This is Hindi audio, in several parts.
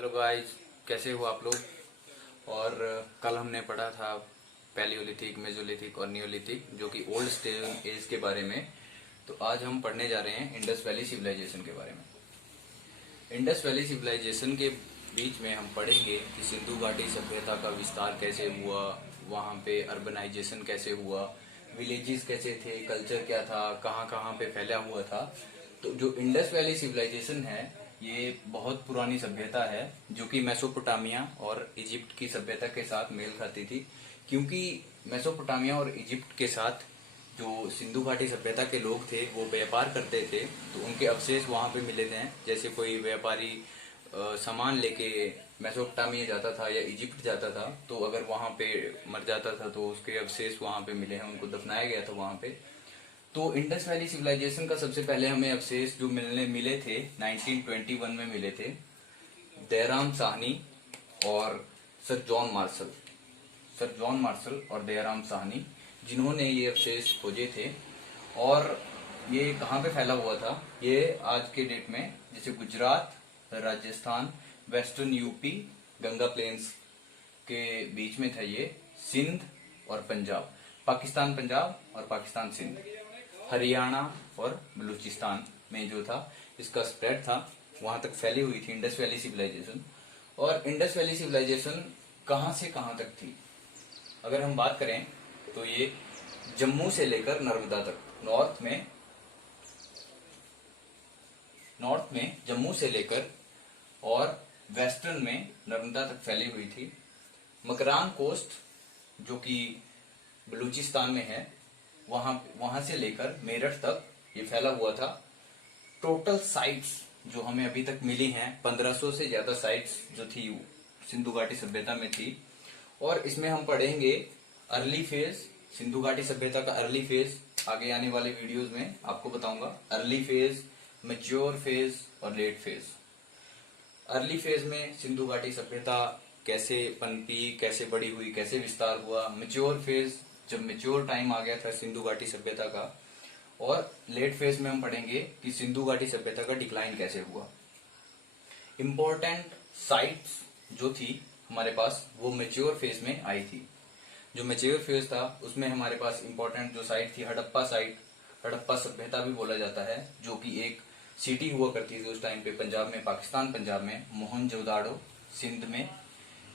हेलो गाइस, कैसे हो आप लोग। और कल हमने पढ़ा था पैलियोलिथिक, मेसोलिथिक और नियोलिथिक, जो कि ओल्ड स्टोन एज के बारे में। तो आज हम पढ़ने जा रहे हैं इंडस वैली सिविलाइजेशन के बारे में। इंडस वैली सिविलाइजेशन के बीच में हम पढ़ेंगे कि सिंधु घाटी सभ्यता का विस्तार कैसे हुआ, वहाँ पे अर्बनाइजेशन कैसे हुआ, विलेजेस कैसे थे, कल्चर क्या था, कहाँ कहाँ पे फैला हुआ था। तो जो इंडस वैली सिविलाइजेशन है ये बहुत पुरानी सभ्यता है, जो कि मेसोपोटामिया और इजिप्ट की सभ्यता के साथ मेल खाती थी। क्योंकि मेसोपोटामिया और इजिप्ट के साथ जो सिंधु घाटी सभ्यता के लोग थे वो व्यापार करते थे, तो उनके अवशेष वहां पे मिले थे। जैसे कोई व्यापारी सामान लेके मेसोपोटामिया जाता था या इजिप्ट जाता था, तो अगर वहां पे मर जाता था तो उसके अवशेष वहां पे मिले हैं, उनको दफनाया गया था वहां पे। तो इंडस वैली सिविलाइजेशन का सबसे पहले हमें अवशेष जो मिले थे 1921 में मिले थे। दयाराम साहनी और सर जॉन मार्शल और दयाराम साहनी, जिन्होंने ये अवशेष खोजे थे। और ये कहाँ पे फैला हुआ था, ये आज के डेट में जैसे Gujarat, Rajasthan, western UP, Ganga plains के बीच में था ये, सिंध और पंजाब, पाकिस्तान पंजाब और पाकिस्तान सिंध, हरियाणा और बलूचिस्तान में जो था इसका स्प्रेड था, वहां तक फैली हुई थी इंडस वैली सिविलाइजेशन। और इंडस वैली सिविलाइजेशन कहां से कहां तक थी, अगर हम बात करें तो ये जम्मू से लेकर नर्मदा तक, नॉर्थ में जम्मू से लेकर और वेस्टर्न में नर्मदा तक फैली हुई थी। मकरान कोस्ट जो कि बलूचिस्तान में है, वहां से लेकर मेरठ तक ये फैला हुआ था। टोटल साइट्स जो हमें अभी तक मिली हैं, 1500 से ज्यादा साइट्स जो थी सिंधु घाटी सभ्यता में थी। और इसमें हम पढ़ेंगे अर्ली फेज, सिंधु घाटी सभ्यता का अर्ली फेज। आगे आने वाले वीडियोस में आपको बताऊंगा अर्ली फेज, मैच्योर फेज और लेट फेज। अर्ली फेज में सिंधु घाटी सभ्यता कैसे पनपी, कैसे बड़ी हुई, कैसे विस्तार हुआ। मैच्योर फेज, जब मैच्योर टाइम आ गया था सिंधु घाटी सभ्यता का। और लेट फेज में हम पढ़ेंगे कि सिंधु घाटी सभ्यता का डिक्लाइन कैसे हुआ। इंपॉर्टेंट साइट्स जो थी हमारे पास वो मैच्योर फेज में आई थी। जो मैच्योर फेज था उसमें हमारे पास इंपॉर्टेंट जो साइट थी हड़प्पा साइट, हड़प्पा सभ्यता भी बोला जाता है, जो कि एक सिटी हुआ करती थी उस टाइम पे पंजाब में, पाकिस्तान पंजाब में, मोहनजोदाड़ो सिंध में।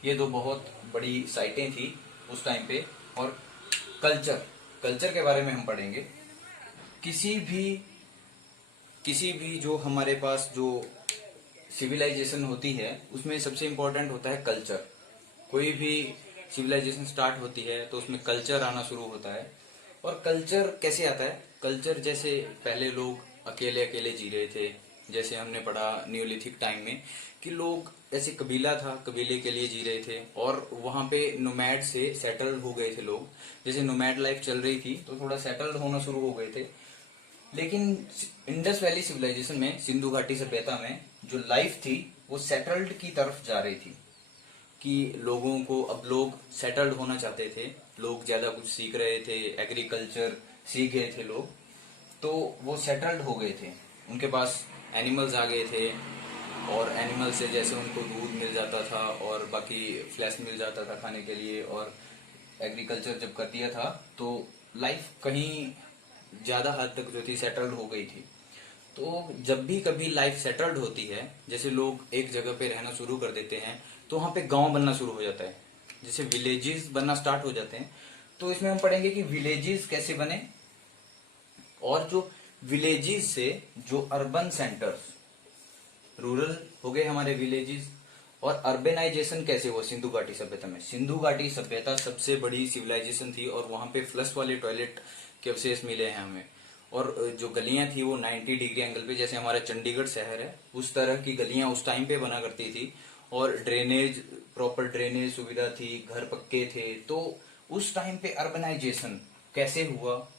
ये दो बहुत बड़ी साइटें थी उस टाइम पे। और कल्चर के बारे में हम पढ़ेंगे। किसी भी जो हमारे पास जो सिविलाइजेशन होती है उसमें सबसे इम्पोर्टेंट होता है कल्चर। कोई भी सिविलाइजेशन स्टार्ट होती है तो उसमें कल्चर आना शुरू होता है। और कल्चर कैसे आता है, कल्चर जैसे पहले लोग अकेले अकेले जी रहे थे, जैसे हमने पढ़ा नियोलिथिक टाइम में कि लोग ऐसे कबीला था, कबीले के लिए जी रहे थे। और वहां पे नोमैड से सेटल्ड हो गए थे लोग, जैसे नोमैड लाइफ चल रही थी तो थोड़ा सेटल्ड होना शुरू हो गए थे। लेकिन इंडस वैली सिविलाइजेशन में, सिंधु घाटी सभ्यता में जो लाइफ थी वो सेटल्ड की तरफ जा रही थी, कि लोगों को, अब लोग सेटल्ड होना चाहते थे, लोग ज्यादा कुछ सीख रहे थे, एग्रीकल्चर सीख गए थे लोग, तो वो सेटल्ड हो गए थे। उनके पास एनिमल्स आ गए थे और एनिमल से जैसे उनको दूध मिल जाता था और बाकी फ्लैश मिल जाता था खाने के लिए, और एग्रीकल्चर जब कर दिया था तो लाइफ कहीं ज्यादा हद तक जो थी सेटल्ड हो गई थी। तो जब भी कभी लाइफ सेटल्ड होती है, जैसे लोग एक जगह पे रहना शुरू कर देते हैं तो वहां पे गांव बनना शुरू हो जाता है, जैसे विलेजेस बनना स्टार्ट हो जाते हैं। तो इसमें हम पढ़ेंगे कि विलेजेस कैसे बने, और जो विलेजेस से जो अर्बन सेंटर्स, रूरल हो गए हमारे विलेजेस, और अर्बेनाइजेशन कैसे हुआ सिंधु घाटी सभ्यता में। सिंधु घाटी सभ्यता सबसे बड़ी सिविलाइजेशन थी और वहां पे फ्लश वाले टॉयलेट के अवशेष मिले हैं हमें। और जो गलियां थी वो 90 डिग्री एंगल पे, जैसे हमारा चंडीगढ़ शहर है उस तरह की गलियां उस टाइम पे बना करती थी। और ड्रेनेज, प्रॉपर ड्रेनेज सुविधा थी, घर पक्के थे। तो उस टाइम पे अर्बनाइजेशन कैसे हुआ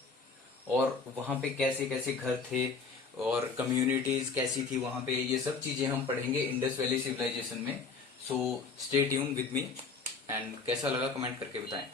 और वहां पे कैसे कैसे घर थे और कम्युनिटीज कैसी थी वहां पे, ये सब चीजें हम पढ़ेंगे इंडस वैली सिविलाइजेशन में। So stay tune with me, and कैसा लगा कमेंट करके बताएं।